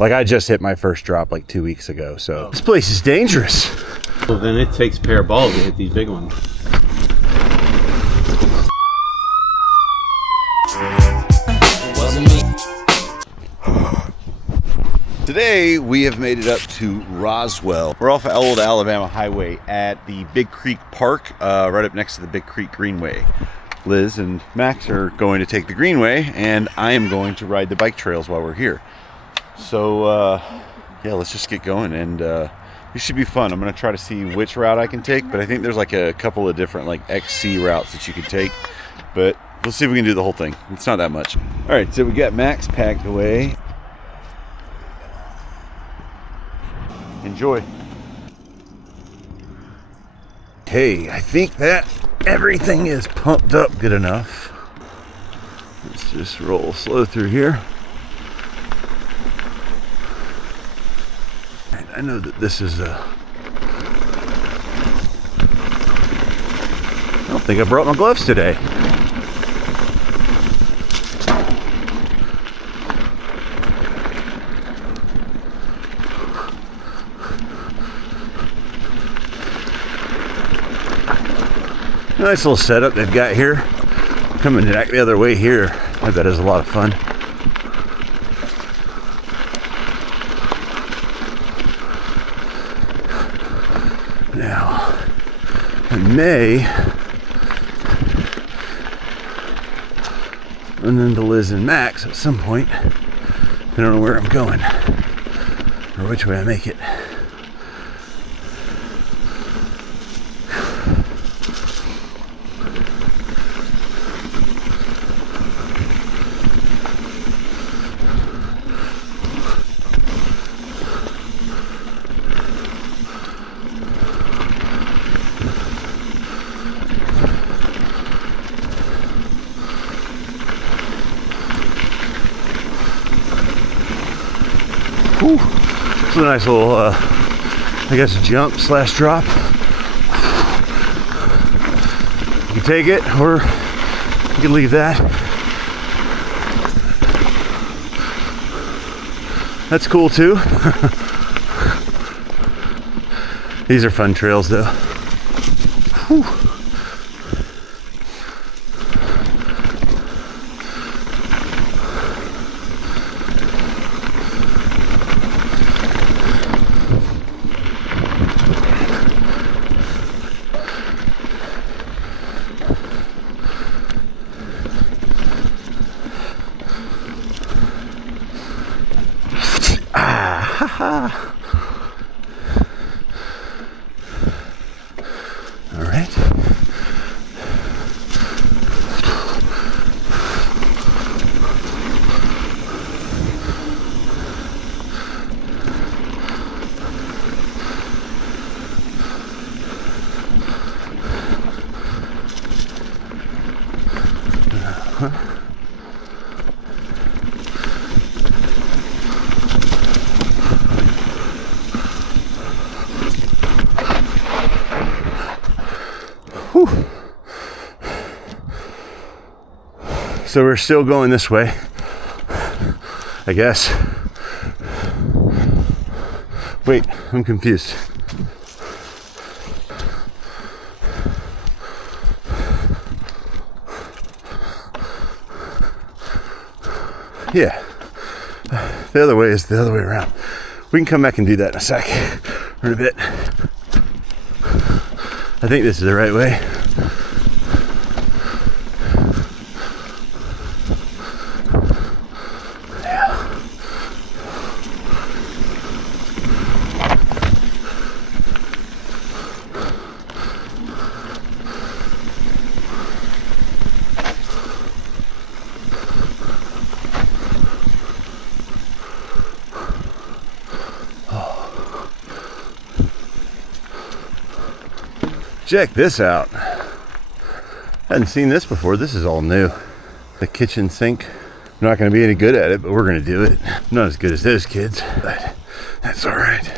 Like I just hit my first drop like 2 weeks ago, so this place is dangerous. Well, then it takes a pair of balls to hit these big ones. Today we have made it up to Roswell. We're off of Old Alabama Highway at the Big Creek Park, right up next to the Big Creek Greenway. Liz and Max are going to take the Greenway, and I am going to ride the bike trails while we're here. So yeah, let's just get going, and it should be fun. I'm going to try to see which route I can take, but I think there's like a couple of different like XC routes that you can take, but we'll see if we can do the whole thing. It's not that much. All right, so we got Max packed away. Enjoy. Hey, I think that everything is pumped up good enough. Let's just roll slow through here. And I know that this is I don't think I brought my gloves today. Nice little setup they've got here. Coming back the other way here, I bet is a lot of fun. Now, I may run into Liz and Max at some point. I don't know where I'm going or which way I make it. Whew. It's a nice little, I guess, jump slash drop. You can take it, or you can leave that. That's cool too. These are fun trails though. Whew. All right. Whew. So we're still going this way, I guess. Wait, I'm confused. Yeah, the other way is the other way around. We can come back and do that in a sec, or in a bit. I think this is the right way. Yeah. Check this out. Hadn't seen this before. This is all new. The kitchen sink. I'm not going to be any good at it, but we're going to do it. I'm not as good as those kids, but that's all right.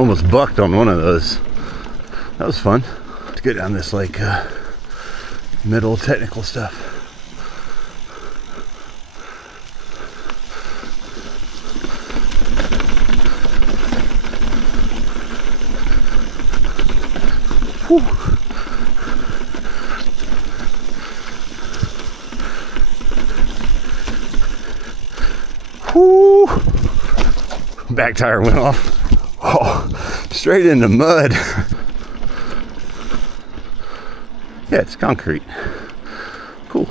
Almost bucked on one of those. That was fun. To go down this like middle technical stuff. Whew. Whew. Back tire went off. Oh, straight in the mud. Yeah, it's concrete. Cool.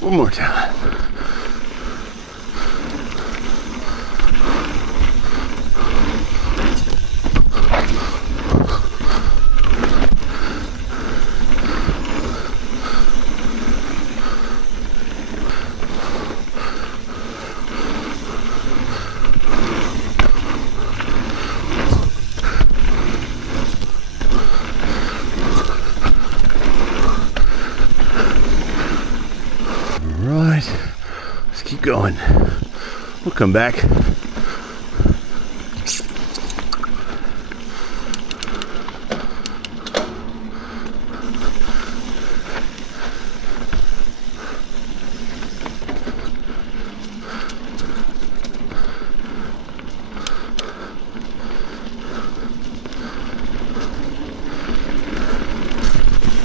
One more time. Going. We'll come back.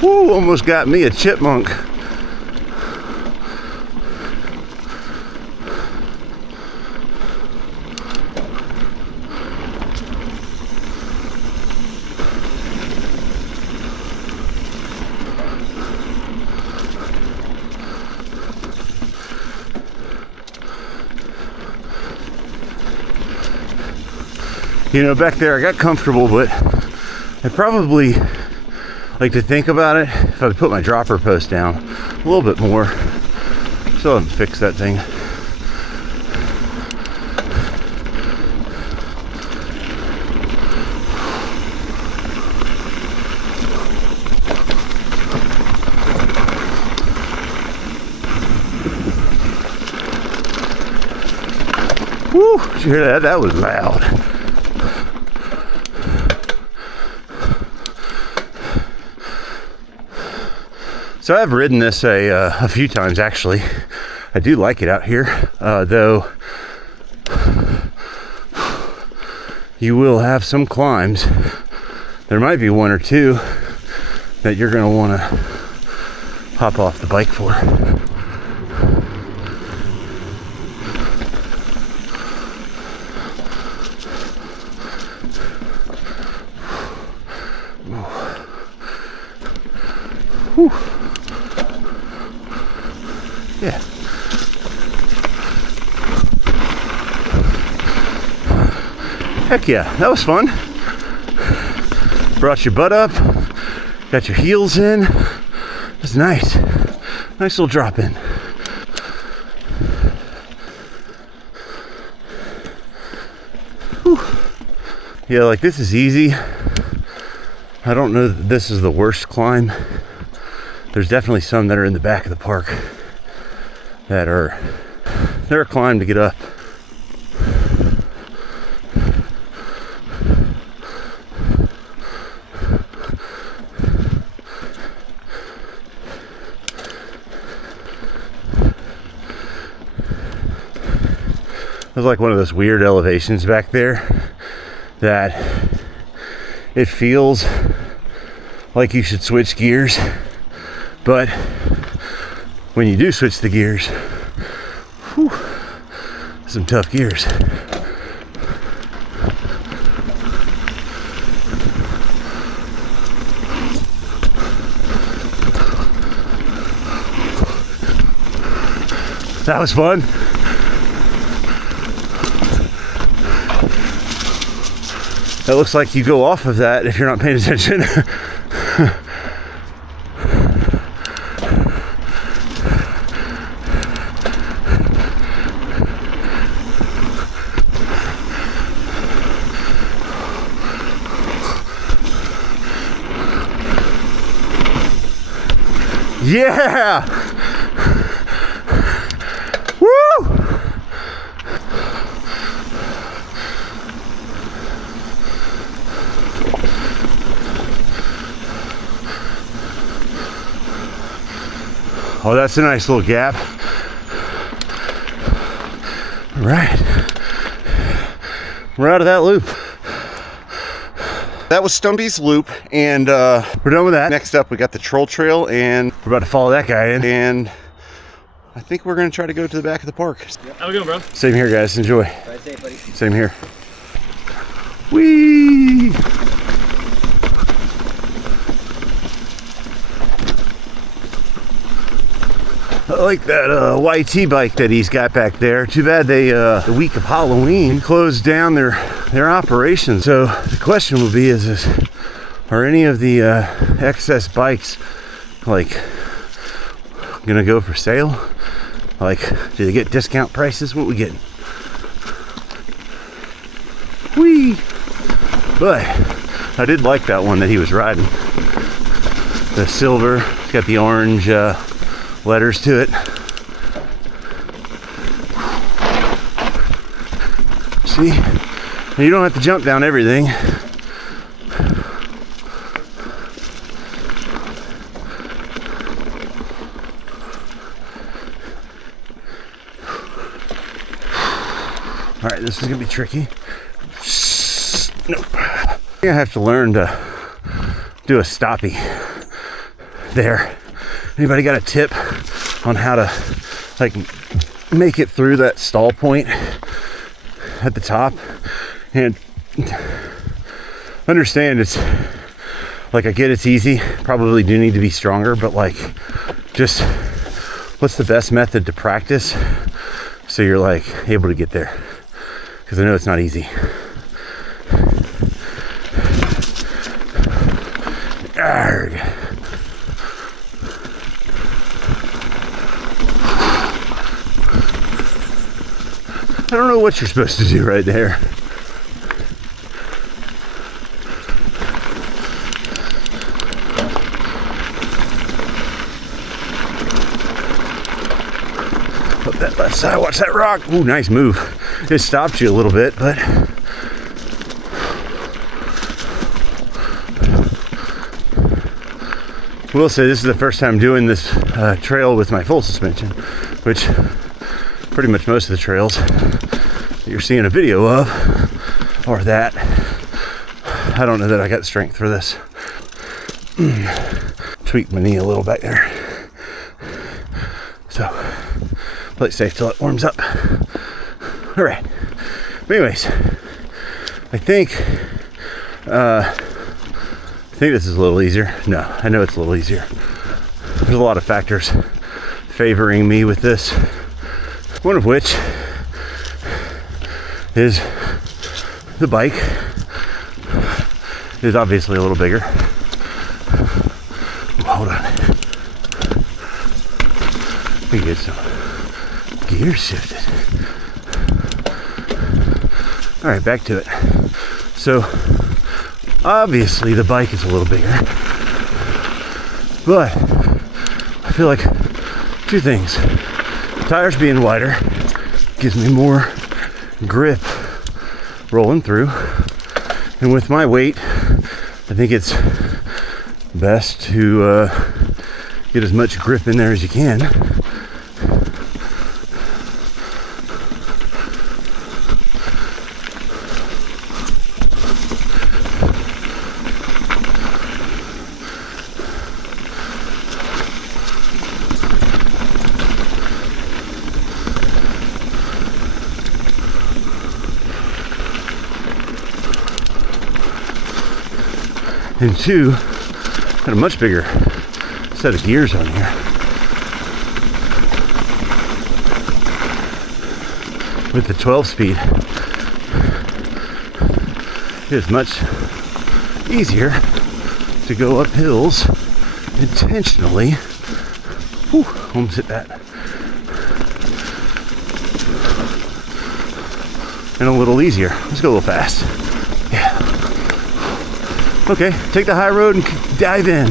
Woo, almost got me a chipmunk. You know, back there I got comfortable, but I probably like to think about it if I would put my dropper post down a little bit more. Still haven't fixed that thing. Woo! Did you hear that? That was loud. So I've ridden this a few times actually. I do like it out here, though you will have some climbs. There might be one or two that you're going to want to hop off the bike for. Whew. Yeah. Heck yeah, that was fun. Brought your butt up, got your heels in. That's nice. Nice little drop in. Whew. Yeah, like this is easy. I don't know that this is the worst climb. There's definitely some that are in the back of the park that they're a climb to get up. There's like one of those weird elevations back there that it feels like you should switch gears, but when you do switch the gears, whew, some tough gears. That was fun. It looks like you go off of that if you're not paying attention. Yeah! Woo! Oh, that's a nice little gap. All right. We're out of that loop. That was Stumpy's loop, and We're done with that. next up we got the troll trail, and We're about to follow that guy in. and I think we're gonna try to go to the back of the park. How we going, bro? Same here, guys. Enjoy. Ride safe, buddy. Same here. Whee! I like that YT bike that he's got back there. Too bad they, the week of Halloween, closed down their operation. So the question will be is are any of the excess bikes like gonna go for sale? Like, do they get discount prices? What we getting? Whee! But I did like that one that he was riding. The silver, it's got the orange letters to it. See? And you don't have to jump down everything. All right, this is gonna be tricky. Nope. I have to learn to do a stoppie there. Anybody got a tip on how to like make it through that stall point at the top? And understand it's like, I get it's easy, probably do need to be stronger, but like, just what's the best method to practice so you're like able to get there? Because I know it's not easy. Arrgh. I don't know what you're supposed to do right there. Up that left side, watch that rock. Ooh, nice move. It stopped you a little bit, but I will say this is the first time doing this trail with my full suspension, which pretty much most of the trails that you're seeing a video of are that. I don't know that I got strength for this. Tweaked my knee a little back there. So, play it safe till it warms up. All right. But anyways, I think this is a little easier. No, I know it's a little easier. There's a lot of factors favoring me with this. One of which is the bike is obviously a little bigger. Hold on. We get some gear shifted. All right, back to it. So obviously the bike is a little bigger, but I feel like two things. Tires being wider gives me more grip rolling through, and with my weight I think it's best to get as much grip in there as you can. And two, got a much bigger set of gears on here. With the 12 speed, it is much easier to go up hills intentionally. Whew, almost hit that. And a little easier. Let's go a little fast. Yeah. Okay, take the high road and dive in.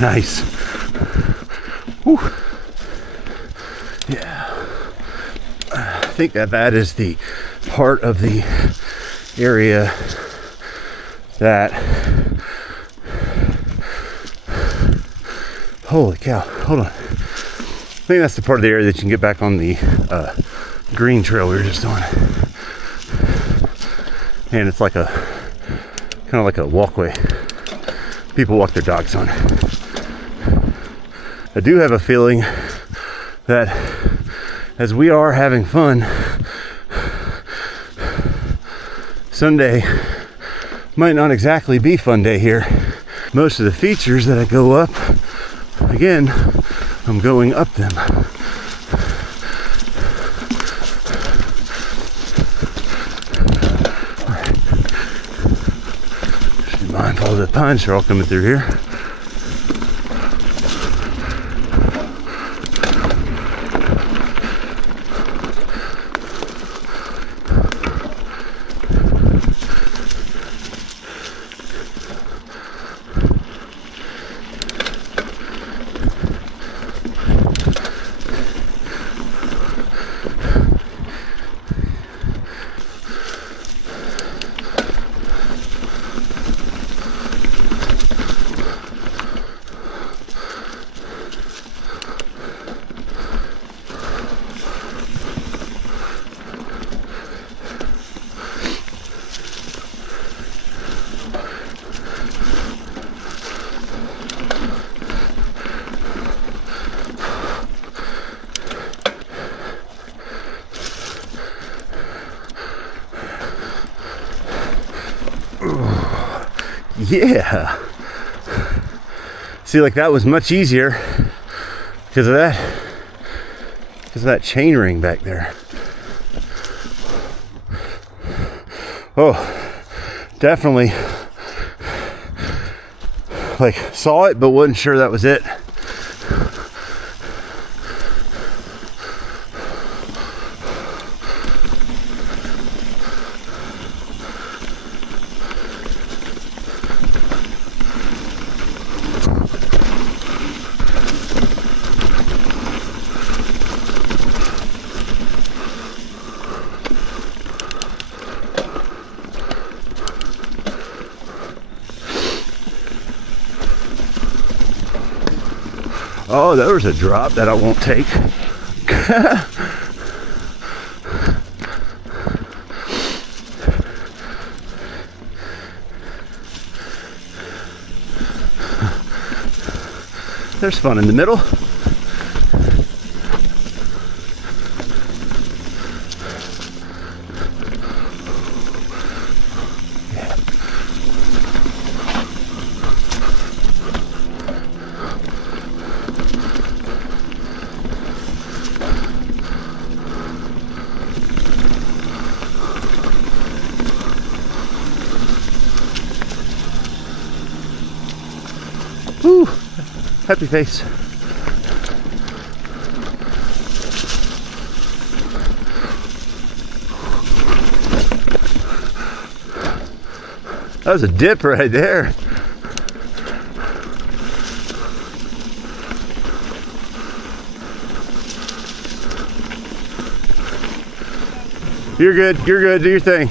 Nice. Whew. Yeah. I think that is the part of the area that, holy cow, hold on. I think that's the part of the area that you can get back on the green trail we were just on. And it's like a, kind of like a walkway people walk their dogs on. I do have a feeling that as we are having fun, Sunday might not exactly be fun day here. Most of the features that I go up, again, I'm going up them. Just be mindful of the pines, they're all coming through here. Yeah. See, like that was much easier because of that chain ring back there. Oh, definitely like saw it but wasn't sure that was it. Oh, there was a drop that I won't take. There's fun in the middle. Woo! Happy face. That was a dip right there. You're good, do your thing.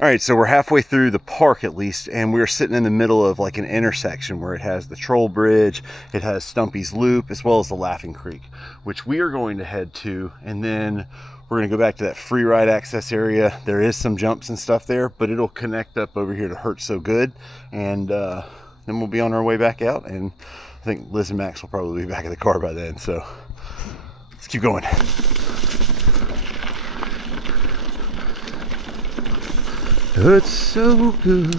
All right, so we're halfway through the park at least, and we're sitting in the middle of like an intersection where it has the troll bridge, it has Stumpy's Loop, as well as the Laughing Creek, which we are going to head to, and then we're gonna go back to that free ride access area. There is some jumps and stuff there, but it'll connect up over here to Hurt So Good, and then we'll be on our way back out, and I think Liz and Max will probably be back in the car by then, so let's keep going. It's so good.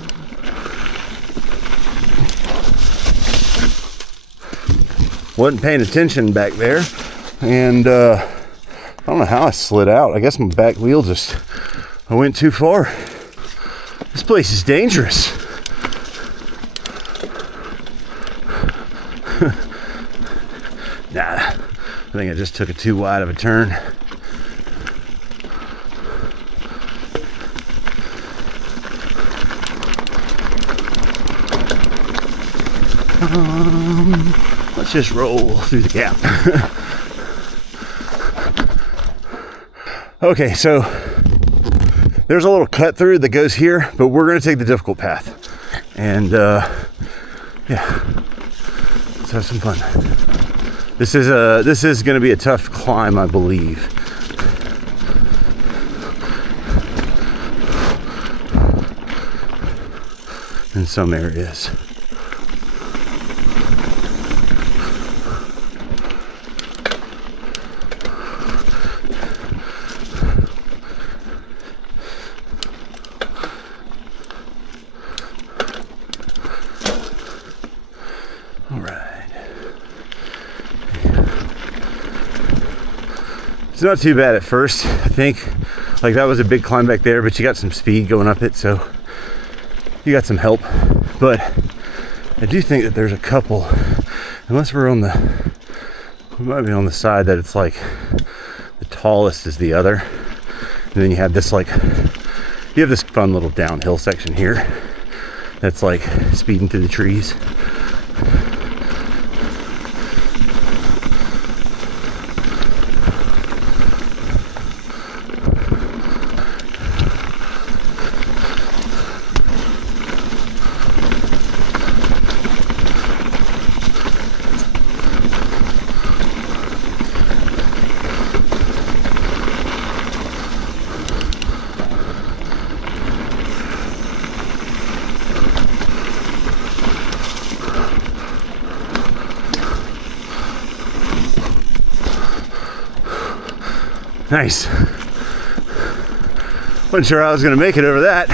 Wasn't paying attention back there, and I don't know how I slid out. I guess my back wheel I went too far. This place is dangerous. Nah, I think I just took it too wide of a turn. Let's just roll through the gap. Okay, so there's a little cut through that goes here, but we're gonna take the difficult path. And yeah, let's have some fun. This is gonna be a tough climb, I believe. In some areas. All right. It's not too bad at first, I think. Like that was a big climb back there, but you got some speed going up it, so you got some help. But I do think that there's a couple, unless we might be on the side that it's like the tallest is the other. And then you have this fun little downhill section here that's like speeding through the trees. Nice. Wasn't sure I was gonna make it over that.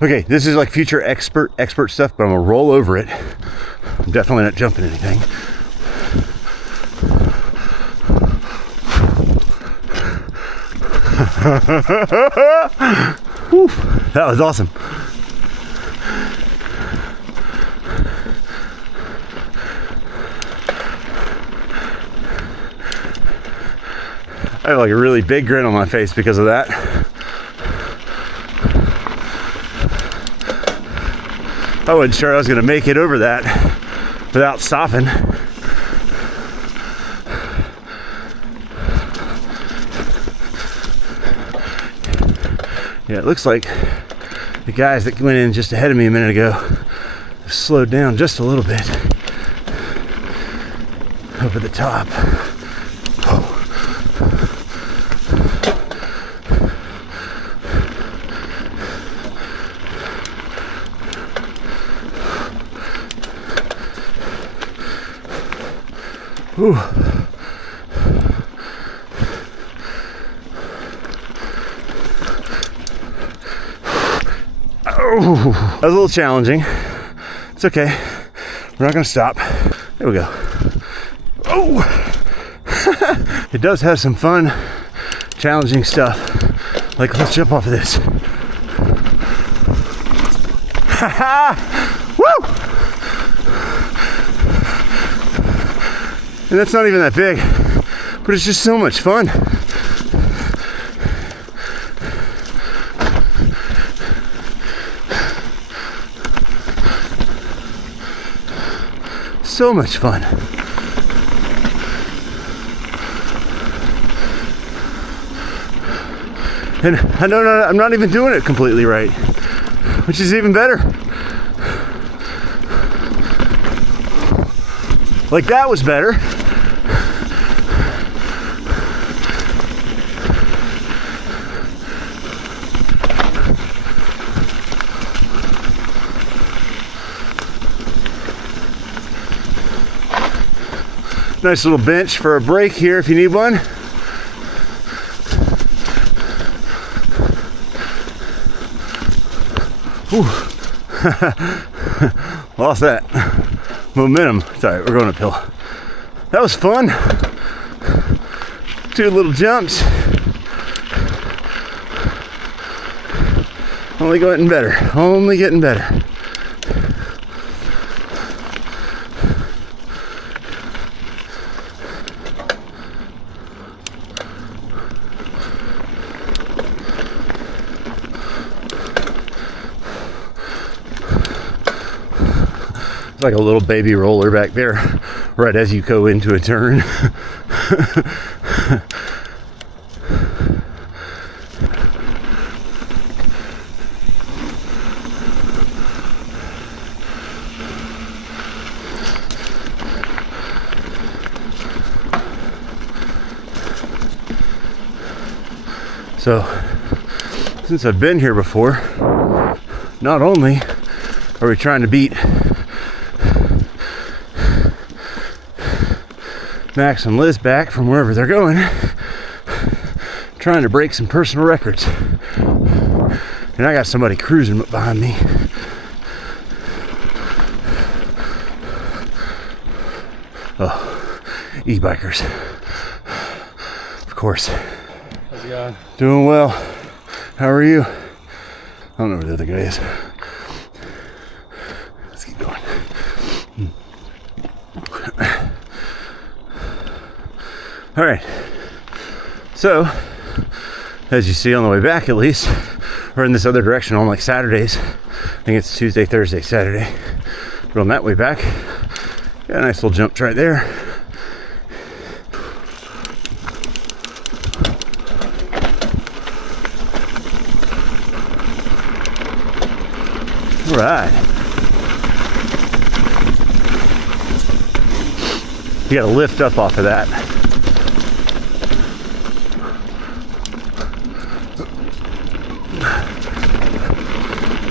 Okay, this is like future expert stuff, but I'm gonna roll over it. I'm definitely not jumping anything. Whew, that was awesome. I have like a really big grin on my face because of that. I wasn't sure I was gonna make it over that without stopping. Yeah, it looks like the guys that went in just ahead of me a minute ago have slowed down just a little bit over the top. Whew. Oh, that was a little challenging. It's okay. We're not gonna stop. There we go. Oh, it does have some fun, challenging stuff. Like, let's jump off of this. Woo! And that's not even that big, but it's just so much fun. So much fun. And I know I'm not even doing it completely right, which is even better. Like that was better. Nice little bench for a break here if you need one. Lost that momentum. It's all right, we're going uphill. That was fun. 2 little jumps. Only getting better. Only getting better. It's like a little baby roller back there, right as you go into a turn. So, since I've been here before, not only are we trying to beat Max and Liz back from wherever they're going, trying to break some personal records. And I got somebody cruising behind me. Oh, e-bikers. Of course. How's it going? Doing well. How are you? I don't know where the other guy is. Let's keep going. All right. So, as you see on the way back, at least, or in this other direction on like Saturdays, I think it's Tuesday, Thursday, Saturday. But on that way back, got a nice little jump right there. All right. You gotta lift up off of that.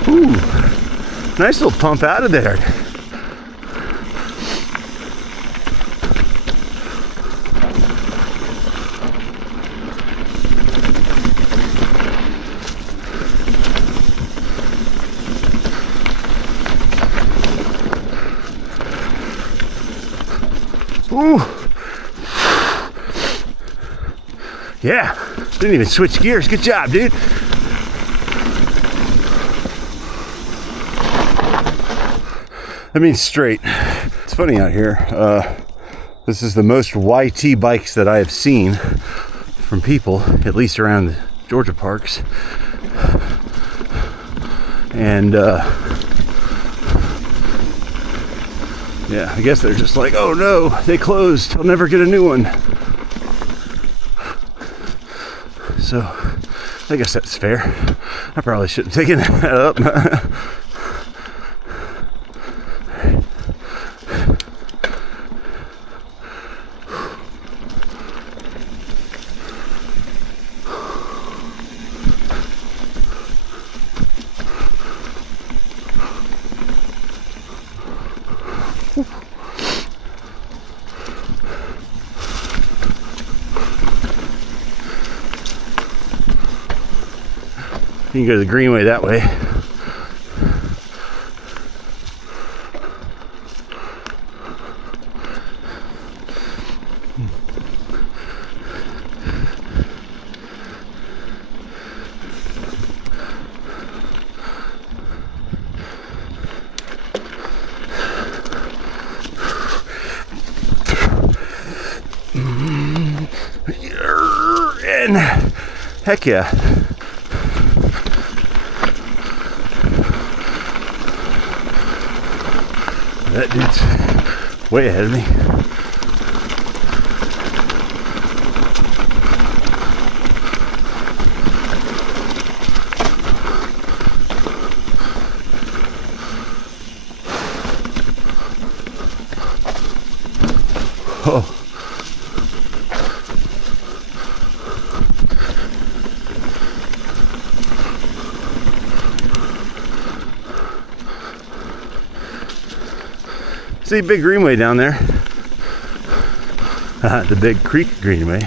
Ooh, nice little pump out of there. Ooh. Yeah, didn't even switch gears. Good job, dude. That means straight. It's funny out here. This is the most YT bikes that I have seen from people, at least around the Georgia parks. And yeah, I guess they're just like, oh no, they closed. I'll never get a new one. So I guess that's fair. I probably shouldn't have taken that up. You can go to the Greenway that way. And heck yeah. That dude's way ahead of me. Oh. See big greenway down there. The Big Creek Greenway.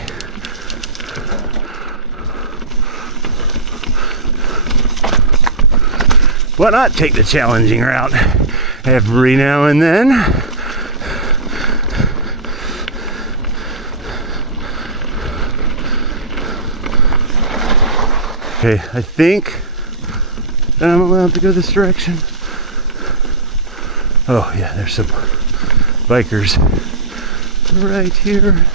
Why not take the challenging route every now and then? Okay, I think that I'm allowed to go this direction. Oh yeah, there's some bikers right here.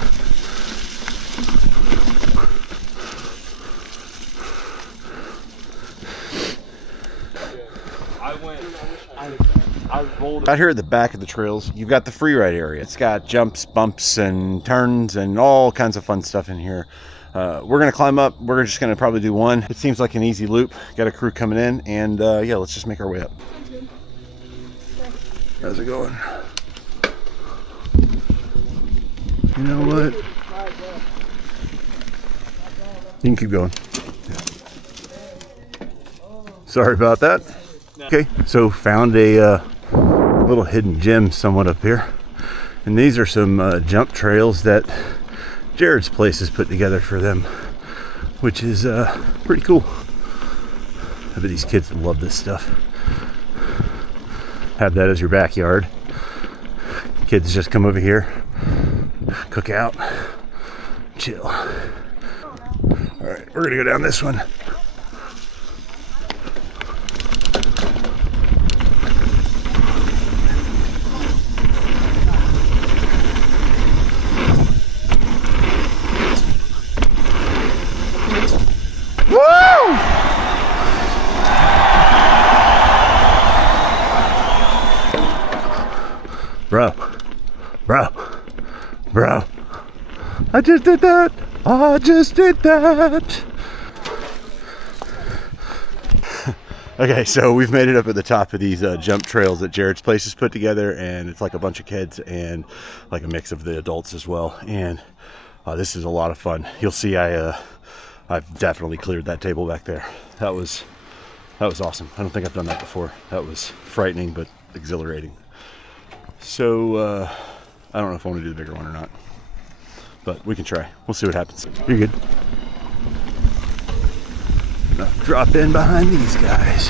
I Out here at the back of the trails, you've got the free ride area. It's got jumps, bumps, and turns, and all kinds of fun stuff in here. We're gonna climb up. We're just gonna probably do one. It seems like an easy loop. Got a crew coming in, and yeah, let's just make our way up. How's it going? You know what? You can keep going. Yeah. Sorry about that. Okay, so found a little hidden gem somewhat up here. And these are some jump trails that Jared's place has put together for them, which is pretty cool. I bet these kids love this stuff. Have that as your backyard. Kids just come over here, cook out, chill. All right, we're gonna go down this one. Bro, I just did that. I just did that. Okay, so we've made it up at the top of these jump trails that Jared's place has put together, and it's like a bunch of kids and like a mix of the adults as well. And this is a lot of fun. You'll see I've definitely cleared that table back there. That was awesome. I don't think I've done that before. That was frightening but exhilarating. So I don't know if I want to do the bigger one or not, but we can try. We'll see what happens. You're good. Now drop in behind these guys.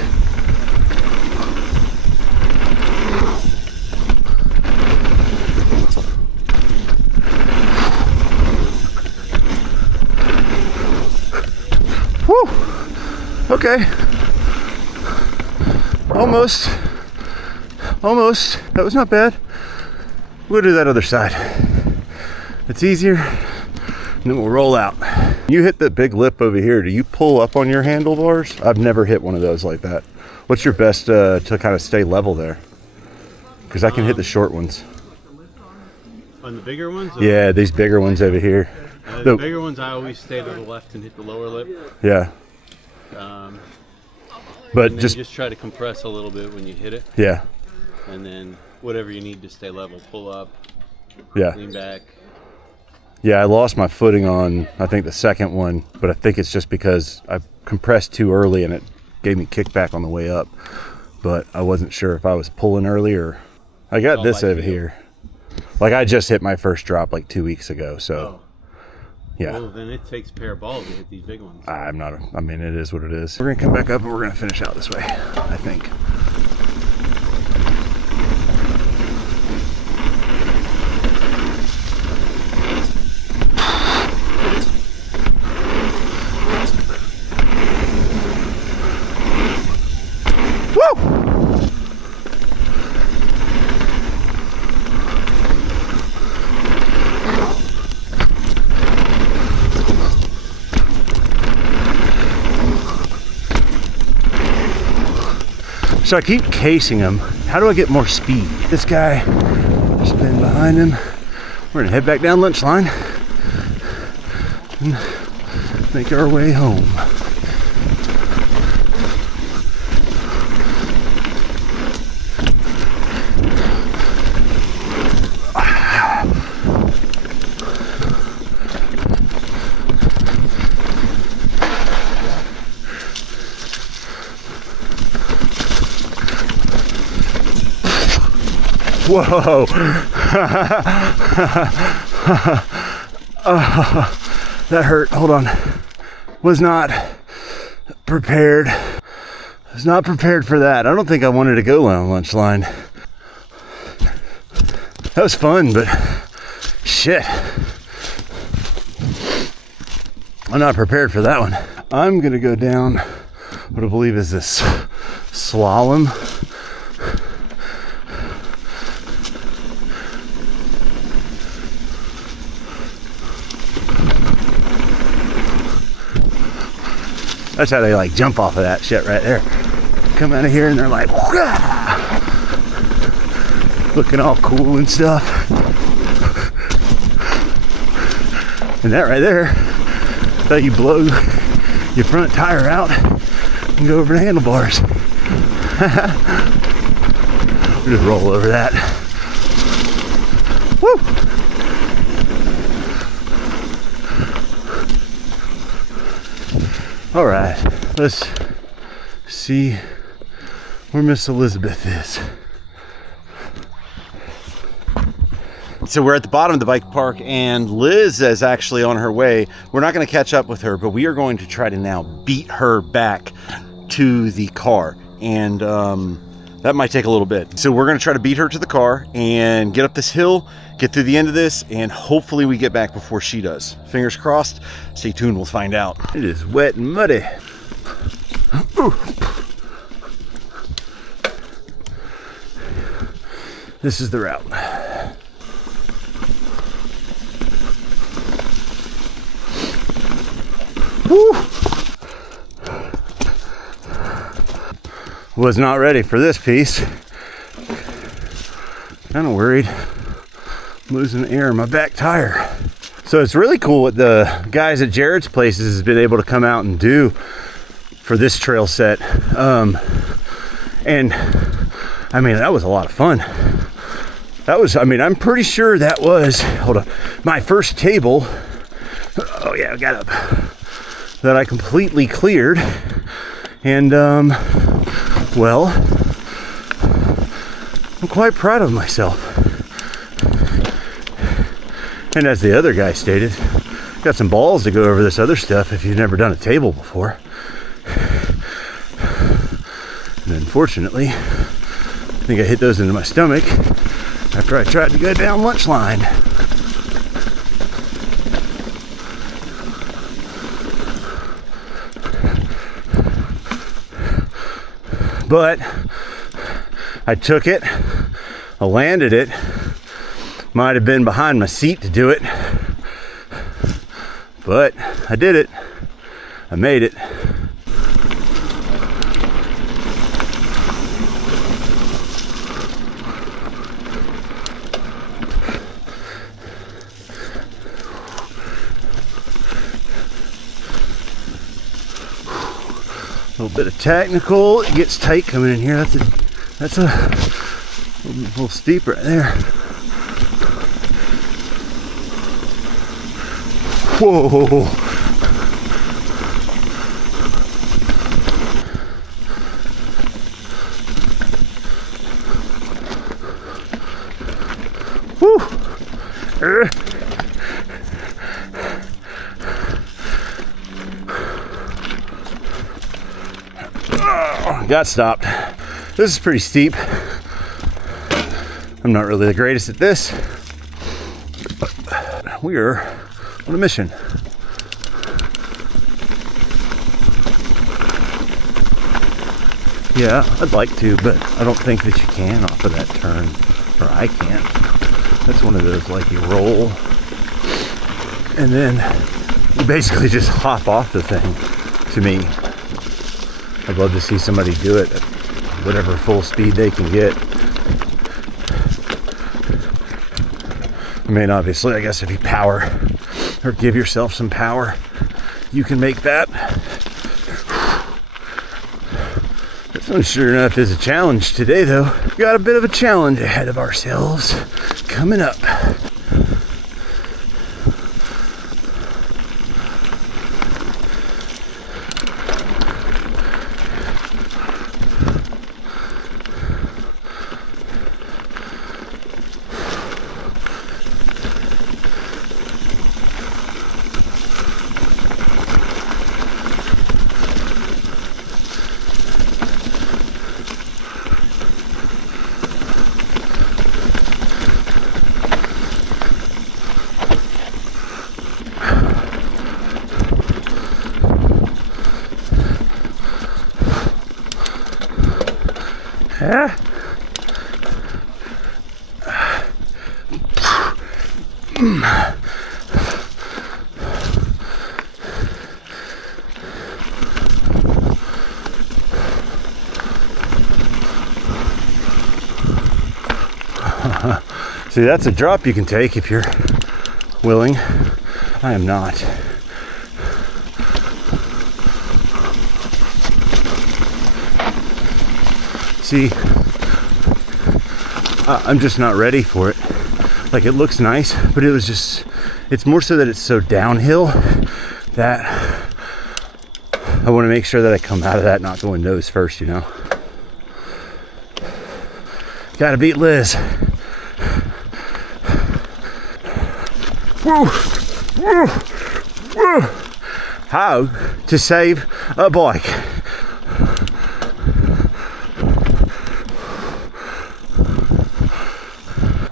Whew. Okay. Almost. That was not bad. We'll do that other side. It's easier, and then we'll roll out. You hit the big lip over here. Do you pull up on your handlebars? I've never hit one of those like that. What's your best to kind of stay level there? Because I can hit the short ones. On the bigger ones? Yeah, these bigger ones over here. The bigger ones, I always stay to the left and hit the lower lip. Yeah. But just try to compress a little bit when you hit it. Yeah. And then whatever you need to stay level, pull up, yeah, lean back. Yeah, I lost my footing on, I think, the second one, but I think it's just because I compressed too early and it gave me kickback on the way up. But I wasn't sure if I was pulling early or... I got this over here. Like, I just hit my first drop like 2 weeks ago, so... Yeah. Well, then it takes a pair of balls to hit these big ones. I mean, it is what it is. We're going to come back up and we're going to finish out this way, I think. So I keep casing him. How do I get more speed? This guy, spin behind him. We're gonna head back down lunch line and make our way home. Whoa. That hurt. Hold on. Was not prepared. Was not prepared for that. I don't think I wanted to go on lunch line. That was fun, but shit. I'm not prepared for that one. I'm gonna go down what I believe is this slalom. That's how they like jump off of that shit right there. Come out of here and they're like, wah! looking all cool and stuff. And that right there, thought you blow your front tire out and go over the handlebars. We'll just roll over that. Woo! All right, let's see where Miss Elizabeth is. So we're at the bottom of the bike park and Liz is actually on her way. We're not going to catch up with her, but we are going to try to now beat her back to the car. And that might take a little bit. So we're going to try to beat her to the car and get up this hill, get through the end of this, and hopefully we get back before she does. Fingers crossed. Stay tuned, we'll find out. It is wet and muddy. Ooh. This is the route. Woo. Was not ready for this piece. Kind of worried I'm losing air in my back tire. So it's really cool what the guys at Jared's Places has been able to come out and do for this trail set. And I mean, that was a lot of fun. That was, I mean, I'm pretty sure that was, hold on, my first table. Oh yeah, I got up. That I completely cleared. And well, I'm quite proud of myself. And as the other guy stated, got some balls to go over this other stuff if you've never done a table before. And unfortunately, I think I hit those into my stomach after I tried to go down lunch line. But I took it, I landed it, might have been behind my seat to do it, but I did it, I made it. A little bit of technical, it gets tight coming in here. That's a little steep right there. Whoa. Woo. Got stopped. This is pretty steep. I'm not really the greatest at this, but we are on a mission. Yeah, I'd like to, but I don't think that you can off of that turn, or I can't. That's one of those, like, you roll and then you basically just hop off the thing. To me, I'd love to see somebody do it at whatever full speed they can get. I mean, obviously, I guess if you power or give yourself some power, you can make that. This one sure enough is a challenge today, though. We got a bit of a challenge ahead of ourselves coming up. Yeah. See, that's a drop you can take if you're willing. I am not. See, I'm just not ready for it. Like, it looks nice, but it was just, it's more so that it's so downhill that I want to make sure that I come out of that not going nose first, you know. Gotta beat Liz. Woo. Woo. Woo. How to save a bike.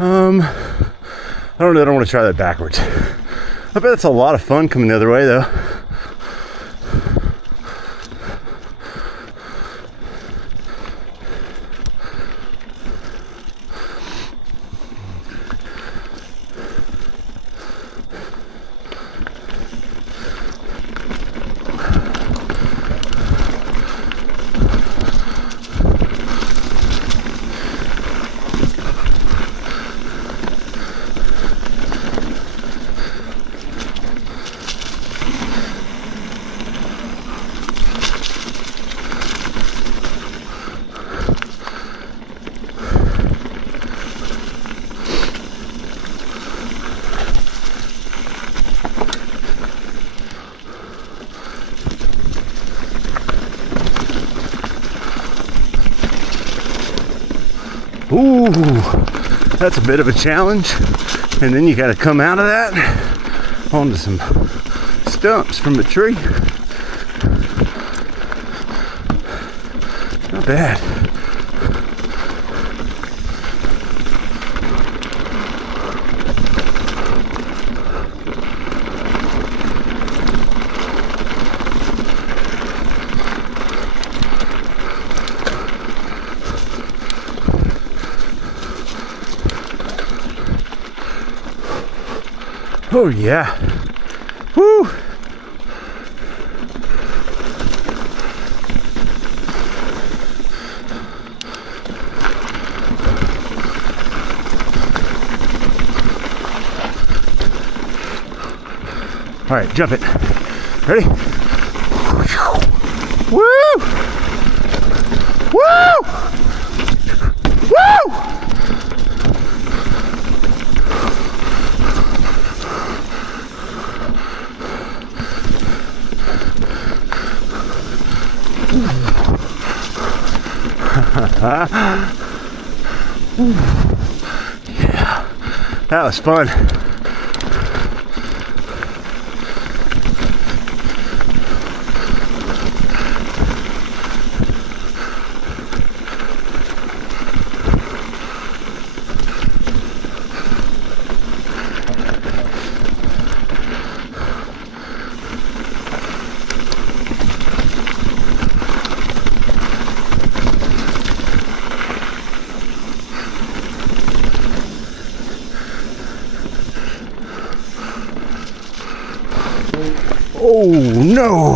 I don't know, I don't want to try that backwards. I bet it's a lot of fun coming the other way though. Ooh, that's a bit of a challenge. And then you got to come out of that onto some stumps from a tree. Not bad. Oh yeah. Woo! All right, jump it. Ready? Woo! Woo! Woo! Yeah, that was fun. Oh no!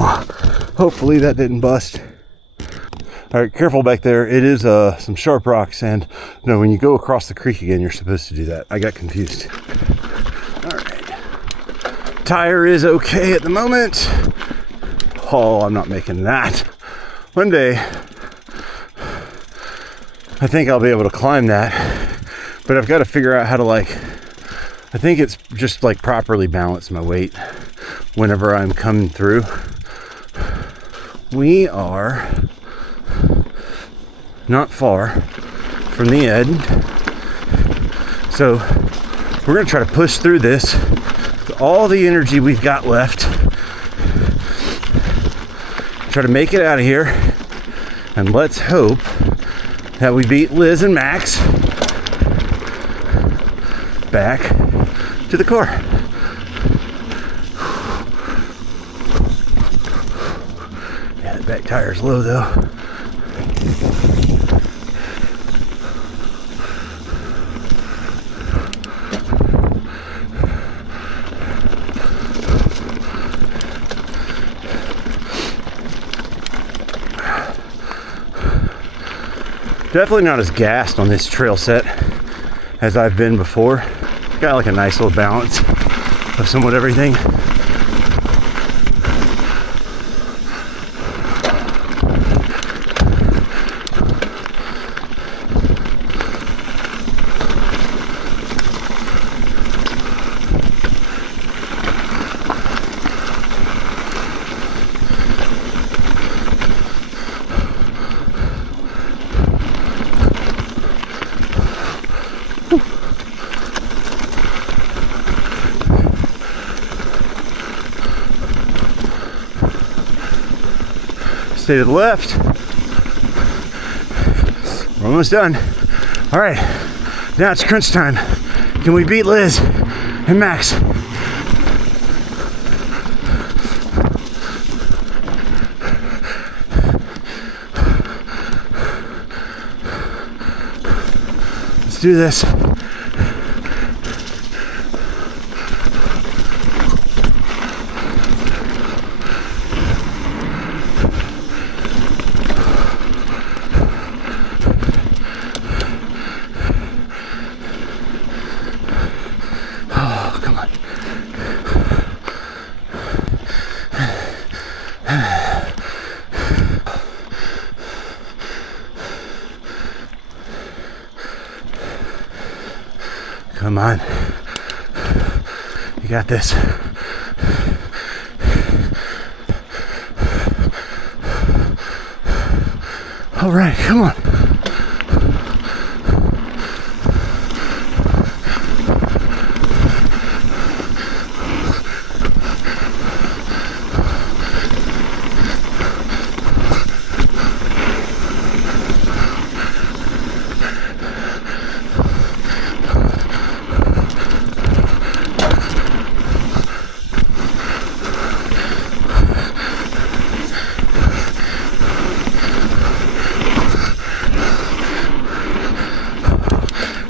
Hopefully that didn't bust. All right, careful back there. It is some sharp rocks, and no, when you go across the creek again, you're supposed to do that. I got confused. All right. Tire is okay at the moment. Oh, I'm not making that. One day, I think I'll be able to climb that, but I've got to figure out how to I think it's just properly balance my weight whenever I'm coming through. We are not far from the end, so we're gonna try to push through this with all the energy we've got left, try to make it out of here, and let's hope that we beat Liz and Max back to the car. Yeah, the back tire's low though. Definitely not as gassed on this trail set as I've been before. Got like a nice little balance of somewhat everything. Stay to the left. We're almost done. All right, now it's crunch time. Can we beat Liz and Max? Let's do this. Come on. You got this. All right, come on.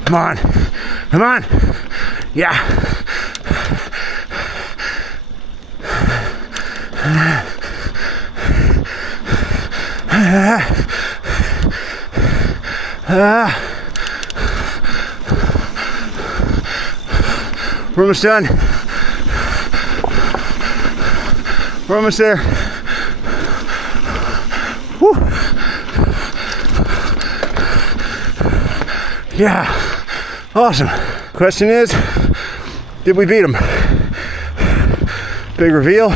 Come on, come on, yeah. We're almost done. We're almost there. Woo. Yeah. Awesome. Question is, did we beat them? Big reveal.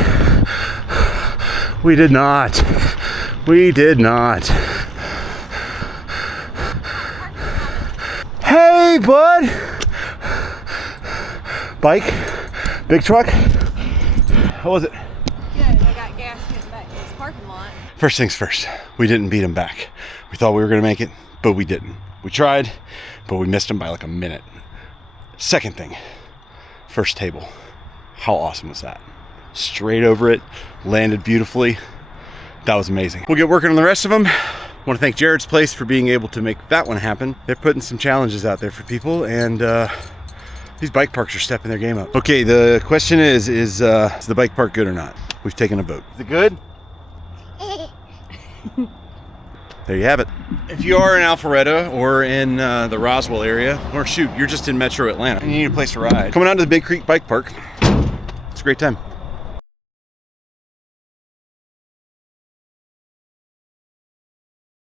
We did not. We did not. Hey, bud. Bike? Big truck? How was it? Good. I got gas getting back to this parking lot. First things first, we didn't beat them back. We thought we were going to make it, but we didn't. We tried, but we missed them by like a minute. Second thing, first table. How awesome was that? Straight over it, landed beautifully. That was amazing. We'll get working on the rest of them. I want to thank Jared's Place for being able to make that one happen. They're putting some challenges out there for people, and these bike parks are stepping their game up. Okay, the question is the bike park good or not? We've taken a vote. Is it good? There you have it. If you are in Alpharetta or in the Roswell area, or shoot, you're just in Metro Atlanta and you need a place to ride, coming out to the Big Creek Bike Park, it's a great time.